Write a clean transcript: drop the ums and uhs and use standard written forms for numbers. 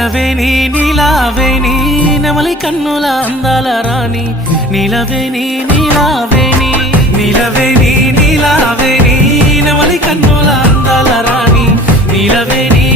నిలవేని నీలావేని నెమలి కన్నుల అందాల రాణి నిలవేని నీలావేని నిలవేని నీలావేని నెమలి కన్నుల అందాల రాణి నిలవేని